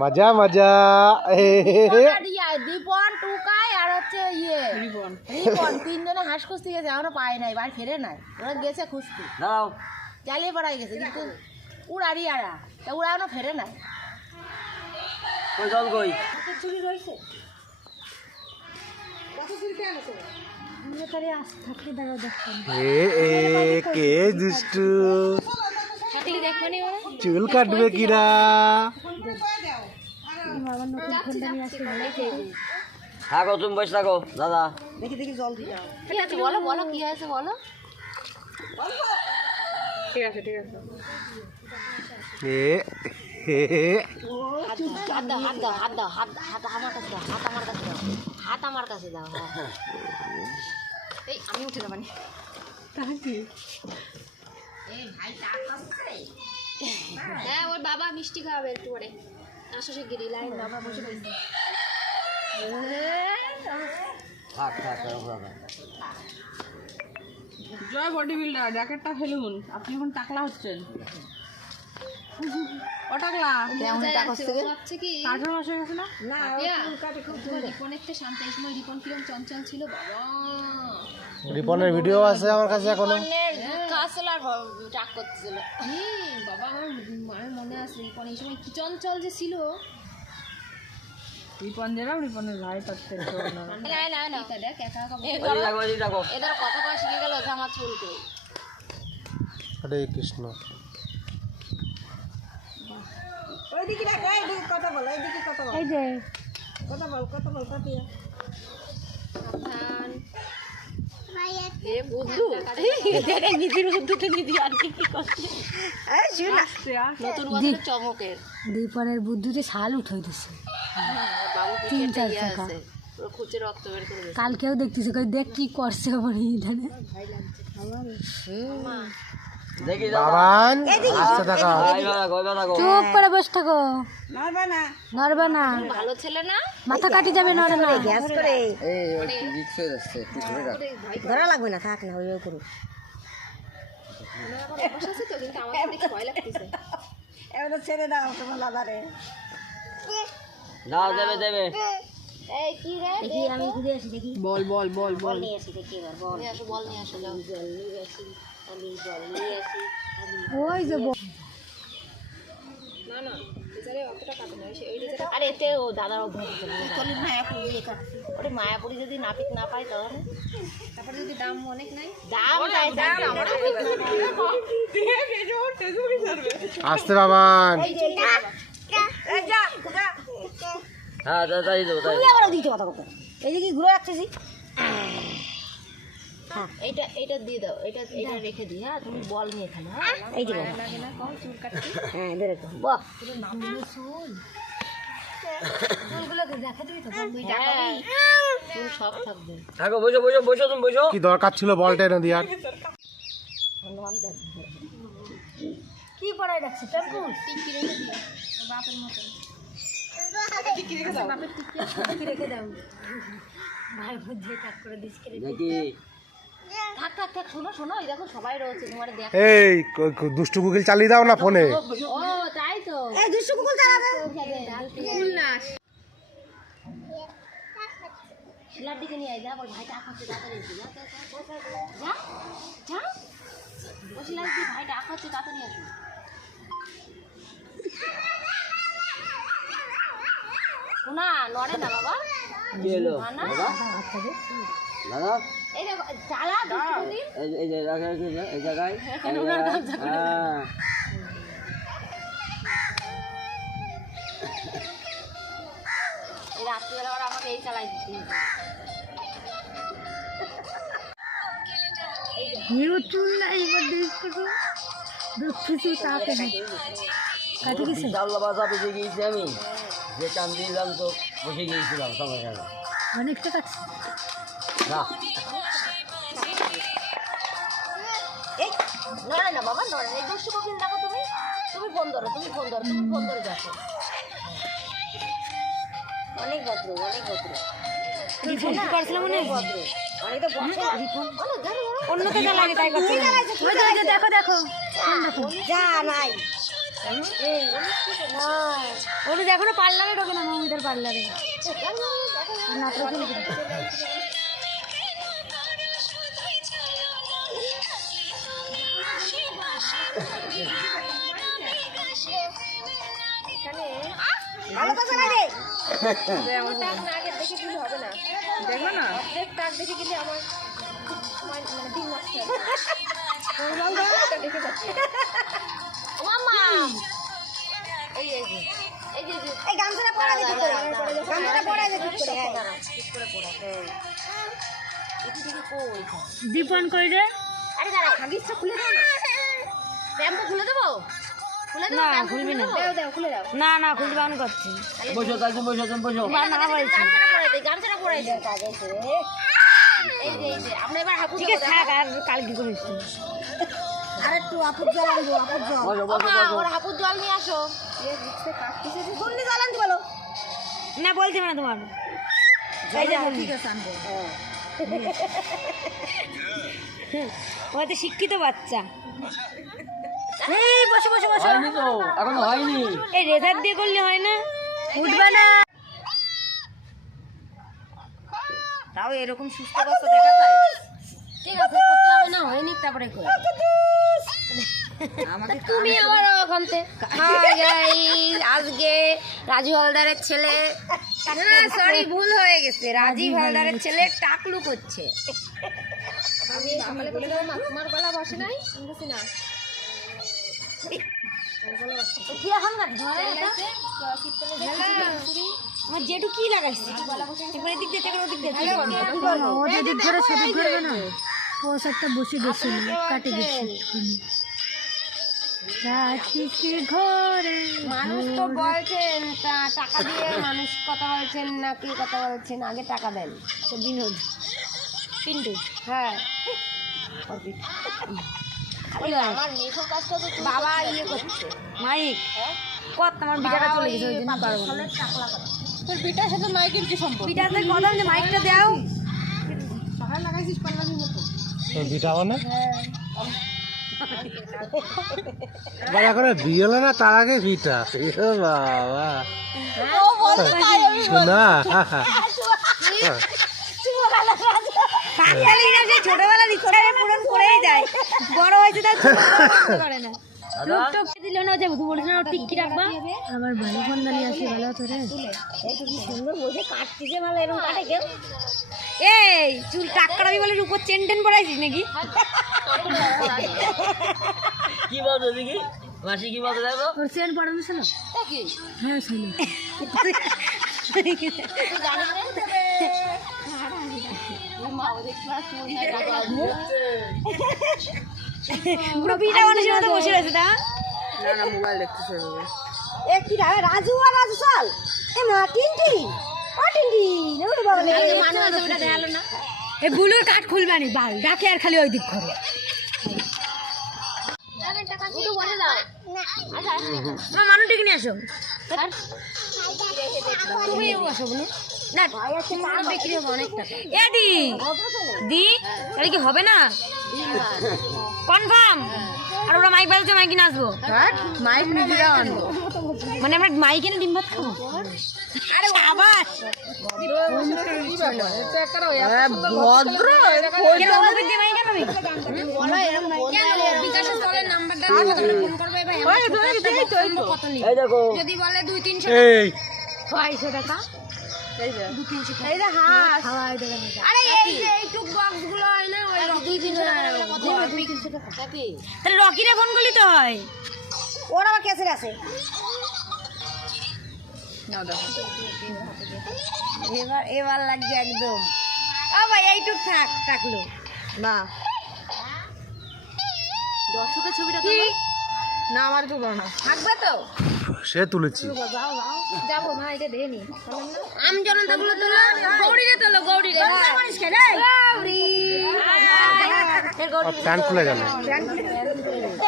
মজা মজা। দীপন টুকাই আর হচ্ছে রিপন তিনজনে হাঁস খুঁজতে গেছে, এখনো পায় নাই, বাড়ি ফেরে নাই, ওরা গেছে খুঁজতে, জ্বালিয়ে পড়াই গেছে, কিন্তু উড়ারি আড়া তা ওরা এখনো ফেরে নাই। চুরি রয়েছে কে দুষ্টু, চুল কাটবে কিরা? থাকো তুমি বসে থাকো দাদা। দেখি দেখি জল দিয়ে ঠিক আছে, বলো বলো কি হয়েছে বলো। ঠিক আছে ঠিক আছে। হাত দাও হাত দাও হাত দাও, হাত হাত আমার কাছে দাও, হাত আমার কাছে দাও, হাত আমার কাছে দাও। এই আমি উঠে যাবানি হ্যাঁ, ওর বাবা মিষ্টি খাওয়াবে একটু পরে, আসো সে গিরি লাইন বাবা বসে রয়েছে। জয় বডি বিল্ডার, জ্যাকেটটা ফেলুন, আপনি এখন টাকলা হচ্ছেন। ও টাকলা কাঠের মাসে গেছে না? রিপনের ভিডিও আছে আমার কাছে এখনো। বাবা আমার মনে আছে রিপন এই সময় কি চঞ্চল যে ছিল। রিপন যেরাম রিপনের ভাই তার থেকে কথা কয়া শিখে গেল আমার চুলকে। হরে কৃষ্ণ। ওইদিকে রাখ, এইদিকে কথা বল, এইদিকে কথা বল, এই যে কথা বল কথা বল কাটিয়া। এ বুদ্ধু দেখে নিজের বুদ্ধুকে নিদি আর কি কি করছে। এই শুন নতুন বছরের চমকের দীপনের বুদ্ধুতে ছাল উঠাই দিছে। বাবু 3-4 টাকা পুরো খুঁজে রক্ত বের করে দিয়েছে। কালকেও দেখতেছে, কই দেখ কি করছে আমার এইখানে আমার মা। দেখি বাবান আস্তে থাকো, চুপ করে বসে থাকো, নড়বা না, ভালো ছেলে না, মাথা কাটি যাবে, নড়ে না, গ্যাস করে এই রিক্স হয়ে যাচ্ছে, একটু ধরে রাখ, ধরা লাগবে না, থাক না ওই করো। বসে আছে তো, কিন্তু আমার দেখে ভয় লাগতেছে। এবারে ছেড়ে দাও তোমার দাদারে। দাও দেবে দেবে। এই কি রে, দেখি আমি ঘুরে আসি, দেখি বল বল বল বল নিয়ে আসি, দেখি এবার বল নিয়ে আসো, বল নিয়ে আসো, যাও জল নিয়ে আসি, আমি জল নিয়ে আসি, ওই যে না না বেচারে অতটা কাটে না, ওই যেটা আরে এতে ও দাদার অভ্যাস আছে, কলি মায়াপুরি দিয়ে কাটছে। ওরে মায়াপুরি যদি নাপিত না পাই তাহলে, তারপরে যদি দাম অনেক নাই, দাম চাই দাম আমরা আস্তে বাবান। এই যে এই যা যা, হ্যাঁ তাই দেবো তাই। তুই আবার দিতে কথা বলতে, এই যে কি ঘুরে আসছিস। হ্যাঁ এইটা এইটা দিয়ে দাও, এটা এটা রেখে দিই। হ্যাঁ তুমি বল নিয়ে খেলো। হ্যাঁ এই যে লাগে না কম চুল কাটতে। হ্যাঁ বেরে তো বাহ পুরো নামগুলো শুন, চুলগুলো দেখা দিবি তো, তুই টাকা চুল সব থাকবে। থাকো বসো বসো বসো তুমি বসো। কি দরকার ছিল বলটা এনে দিয়ার? কি পড়াই রাখছিস টেম্পু টিকি রেখে দিই বাপের মতো, টিকি রেখে দাও, বাপের টিকি রেখে দাও, ভাই বুদ্ধি কাট করে দিস করে দেখি। থাক থাক থাক, শোনো শোনো, এই দেখো সবাই রয়েছে তোমার দেখ। এই দুষ্টু গুগল চালিয়ে দাও না ফোনে। ও তাই তো, এই দুষ্টু কুকুর চালাবে কুকুর না, শিলার দিকে নিয়ে আয়, যা বল ভাইটা আঁকাচ্ছে, তাড়াতাড়ি এসে যা যা যা, ও শিলার দিকে ভাইটা আঁকাচ্ছে, তাড়াতাড়ি আসো। শোনা লড়ে না বাবা, কি হলো না দাদা? এই দেখো চালা দুষ্টু কুকুর, এই যে এই জায়গায় হ্যাঁ এই রাত্রিবেলা ওরা আমাকে এই চালাই দিচ্ছে। হিরো চুল নাই দুষ্টু তাকে কাটে গেছে, বিশাল বাসা বেঁচে গিয়েছি আমি, যে টান দিলাম তো বসে গিয়েছিলাম সঙ্গে সঙ্গে। অনেকটা কাটছে না এই নড়ে না বাবা, নড়ে না, এই দুষ্টু কোকিল দেখো, তুমি তুমি ফোন ধরো, তুমি ফোন ধরো, তুমি ফোন ধরে দেখো, অনেক ভদ্র অনেক ভদ্র। অন্যকে জ্বালানি তাই করছে, দেখো দেখো যা নাই ওটা এখনো পার্লারে ঢোকে না, মৌমিতার পার্লারে। দেখবে না দীপন কই রে? আরে দাঁড়া, হাগিসটা খুলে দাও না। প্যাম্পটা খুলে দেবো? খুলে দেবো? না, প্যাম্প খুলবি না। দাও, দাও, খুলে দাও। না না, খুলবি বান করছি। বসো তাহলে বসো তুমি বসো না বলছি। গামছাটা পরাই দে, গামছাটা পরাই দে। এই যে, এই যে, আমরা এবার হাঁকু ঠিক আছে, থাক, আর কাল কি করিস তুই? আর একটু আপুর জল আনবো, আপুর জল। বসো বসো বসো ওর হাঁকুর জল নিয়ে আসো। গুন্ডি জল আনতে বলো। না, বলতে হবে না তোমার। এই যে ঠিক আছে, আনবো। ও তো শিক্ষিত বাচ্চা। এই বসে বসে বসে। হয়নি তো এখনো হয়নি এই রেজার দিয়ে করলে হয় না, উঠবে না। তাও এরকম সুস্থ অবস্থা দেখা যায়। ঠিক আছে, করতে হবে না, হয়নি তারপরে কই। তুমি আবার ওখান থেকে আজকে রাজু হালদারের ছেলে, সরি ভুল হয়ে গেছে, রাজীব হালদারের ছেলে টাকলু করছে। আমি সকালে বলে দেবো মার গলা বসে নাই, বুঝছি না। কি এখন কাটছ? আমার জেঠু কি লাগাইছে? এবার এদিক দিয়ে থেকে ওদিক দিয়ে ওদের ধরে সেদিক ধরবে না, পোশাকটা বসে গেছিল কাটে গেছে। ঘরে মানুষ তো বলছেন টাকা দিয়ে মানুষ কথা বলছেন না কি কথা বলছেন, আগে টাকা দেন। বিনোদ পিন্টু, হ্যাঁ, আমার মেয়ের কাজটা তো বাবা ইয়ে করছে মাইক কত, আমার বিটাটা চলে গেছে, ওই জন্য পারবো না। তোর পিঠার সাথে মাইকের কি সম্পর্ক? বিটাতে কথা যে মাইকটা দাও। সকালে লাগাইছিস পাল্লামি মতো। বিটা মানে এবার এখন বিয়ে হলো না, তার আগে বিটা। এ বাবা শোনা ছোটবেলার ইচ্ছা পূরণ করেই যায়, বড় হয়েছে তার করে না। দিল না যে বলিস না টিকি রাখবা। আমার ভালো ফোন বানিয়ে আসি, ভালো তোরে সুন্দর বসে কাটতেছে, ভালো এরকম কাটে কেউ। এই চুল টাক করাবি বলে উপর চেন টেন পড়াইছিস নাকি? কি বলছো দেখি মাসি কি বলছো দেখো ওর চেন পড়ানো ছিল। হ্যাঁ ছিল। পুরো বিটা মানুষের মতো বসে রয়েছে তা। না না, মোবাইল দেখতেছে। কি রে রাজু আর রাজু চল। এ মা টিন্টি, ও টিন্টি ওরে বাবা লে মানুষ আছে, ওটা দেখালো না। এই বুলুর কাঠ খুলবে নি বাল, ডাকে আর খালি ওই দিক করে। একটু বলে দাও। আমার মানুষ ঠিক নিয়ে আসো। তুমি আসো বলো না, তোমার বিক্রি হবে অনেক টাকা। এ দি দি, তাহলে কি হবে না কনফার্ম? আর ওরা মাইক বাজাচ্ছে, মাইক কিনে আসবো। মাইক নিজেরা আনবো। মানে আমরা মাইক এনে ডিম ভাত খাবো। আরে আবার ভদ্র কেন ওদের দিয়ে মাইক আনবি? বিকাশের তলের নাম্বারটা ফোন করবে ভাই। এই দেখো যদি বলে 2-300 এই 200 টাকা। এই যে হাঁস। খাওয়াই দেবে না। আরে এই যে এইটুক বক্স গুলো হয় না, ওই 2-300 টাকা কত হয়? 300 টাকা। তাহলে রকিরে ফোন করলি তো হয়। ওর আবার ক্যাসেট আছে। এবার লাগছে একদম। ও ভাই এইটুক থাক, থাকলো না দর্শকের ছবিটা কি না, আমার তো না। থাকবে তো? সে তুলেছি। যাবো না, এটা দেখে নি। আম জনতা গুলো তোলো, গৌরীরে তোলো, গৌরীরে। মানুষ কে রে? গৌরী প্যান্ট খুলে গেল।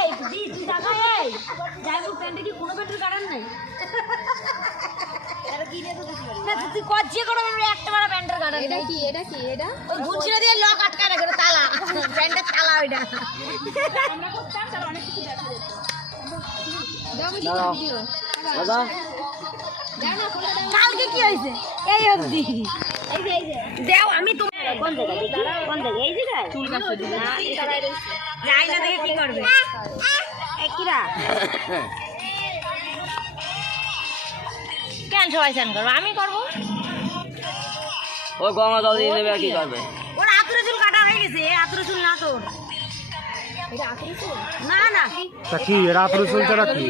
এই দি তুই টাকা এই যাই হোক, প্যান্টে কি কোনো প্যান্টের কারণ নাই? না তুই কজ্জে করে একটা বড় প্যান্টের কারণ। এটা কি, এটা কি, এটা ওই গুনছিরা দিয়ে লক আটকায় রাখে তালা, প্যান্টের তালা ওইটা। দাও দাদা কালকে কি হয়েছে এই অবধি দেও আমি তো কোন জায়গায় কোন জায়গায় এই জায়গায় চুল কাটতে দিলে যাই না দেখে কি করবে এই কিরা কেন সবাই চান করবো আমি করবো ওই গঙ্গা জল দিয়ে দেবে আর কি করবে? ওর আতুরে চুল কাটা হয়ে গেছে আতুরে চুল না তোর না না তা কি রাত রসুন ছাড়া কি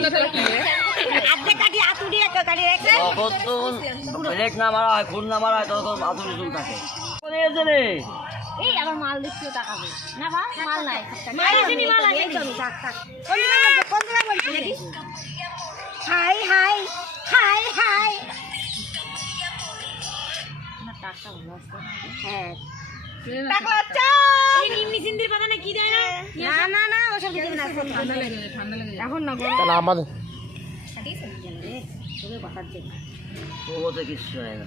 আর্ধেক কাটি আতুরি একটা কাটি রেখে তখন তো ব্রেক না মারা হয়, খুন না মারা হয়, তখন আতুর চুল থাকে। কোনে এসে রে? এই আবার মাল দিচ্ছিও টাকা দে না বা মাল নাই মাল দিনি মাল আছে এই তো থাক থাক কোন জায়গা বলছিস দেখি হাই হাই হাই হাই না টাকা ভালো আছে হ্যাঁ টাকা আচ্ছা এই নিম্নি সিন্দির কথা না কি দেয় না না না না ওসব কিছু না ঠান্ডা লেগে যায় এখন না তাহলে আমাদের তোকে কথার জন্য ও তো কিচ্ছু হয় না।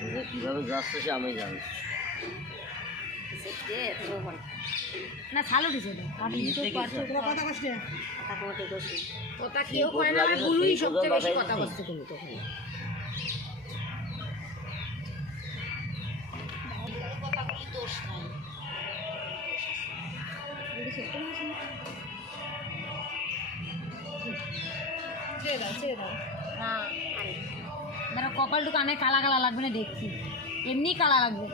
ও কিভাবে যাচ্ছে সে আমি জানি। না ছালো দিছে নিচে কিছু কথা কেউ করে না গুলুই সবচেয়ে বেশি কথা বলছে তুমি তখন মেরা কপালটুকু অনেক কালা কালা লাগবে না দেখছি এমনি কালা লাগবে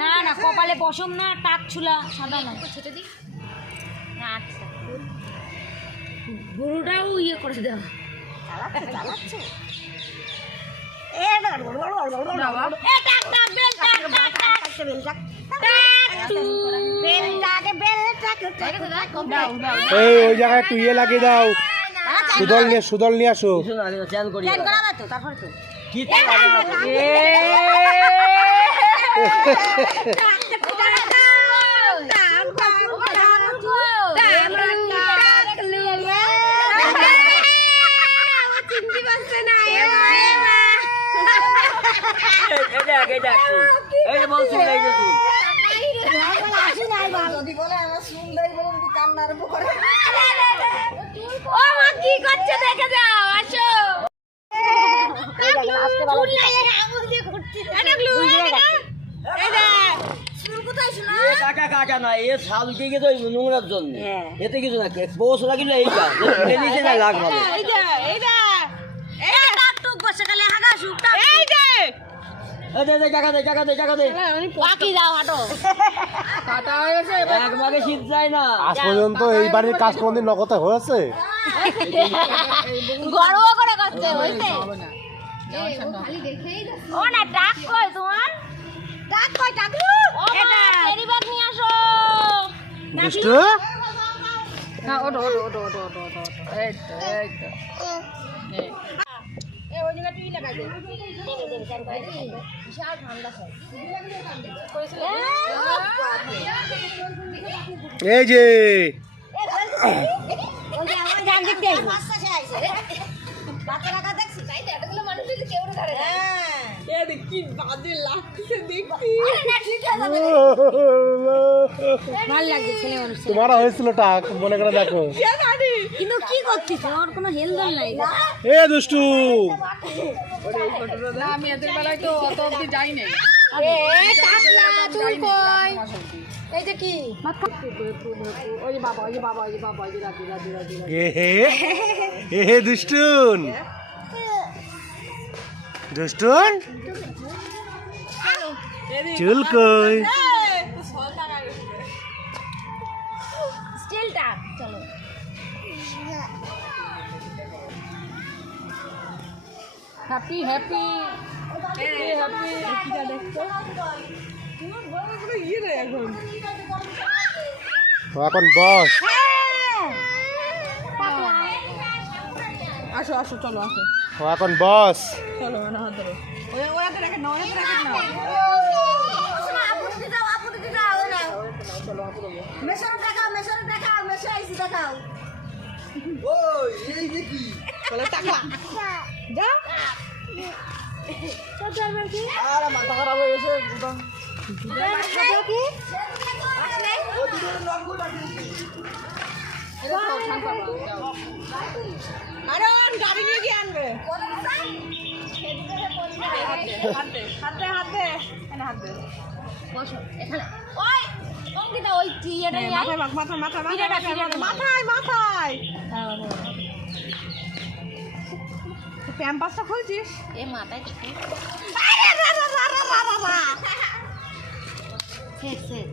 না না কপালে পশম না টাক ছুলা সাদা না ছেটে দি আচ্ছা গুরুটাও ইয়ে করে দেওয়া এই ওই জায়গায় একটু ইয়ে লাগিয়ে দাও সুদল নিয়ে আসো কিছু না, আমি চ্যান করি। তারপর তো কি তো লাগে না তো? এই দেখ চুল। এই যে বল চুল, এই যে চুল। ও মা কি করছে দেখে যাও আসো এ কাকা কাকা না, এ ছাল উঠে গেছে ওই নোংরার জন্য। এতে কিছু না, পৌঁছ লাগিলে এইটা যে নিচে না লাগ ভালো। এই দে, টাকা দে। কাটা হয়ে গেছে একবারে শীত যায় না। আজ পর্যন্ত এই বাড়ির কাজ কোনদিন নগদে হয়েছে গর্ব করে করছে হইছে ও না টাক কই তোমার টাক কই টাকলু এটা ফেরি ব্যাগ নিয়ে আসো দুষ্টু না ওটো এই তো এই ওই জায়গা তুই লাগাই দে বিশাল ঠান্ডা স্যার এই যে ওই যে আমার জান দিতে আইছে মাছটা সে আইছে বাচ্চা রাখা দেখছিস তাই তো এতগুলো মানুষ যদি কেউ ধরে হ্যাঁ এ কি বাজে লাগছে দেখছি আরে না ঠিক আছে ভালো লাগছে ছেলে মানুষ তোমারও হয়েছিল টাক মনে করে দেখো কিন্তু কি করছিস ওর কোনো হেলদোল নাই এ দুষ্টু না আমি এদের বেলায় তো অত অবধি যাই নাই এ টাকলা চুল কই এই যে কি ওই যে বাবা রাজি এ দুষ্টুন চুল কই স্টিলটা চলো হ্যাপি ও এখন বস আসো চলো আসো ও এখন বস চলো না হাত ধরো ওরাতে রাখেন না মেশর দেখাও মেশো আইসি দেখাও বলে টাকা যা আর মাথা খারাপ হয়ে গেছে কি কারণ গাড়ি নিয়ে গিয়ে আনবে হাতে হাতে হাতে এখানে হাত দে বসো এখানে ওই অঙ্কিতা ওই ইয়েটা নিয়ে আয়। মাথায় মাথায় মাথায় পিঠাটা, মাথায় পিঠাটা। মাথায় মাথায় হ্যাঁ, প্যাম্পাসটা খুলছিস এ মাথায় কিছু শেষ শেষ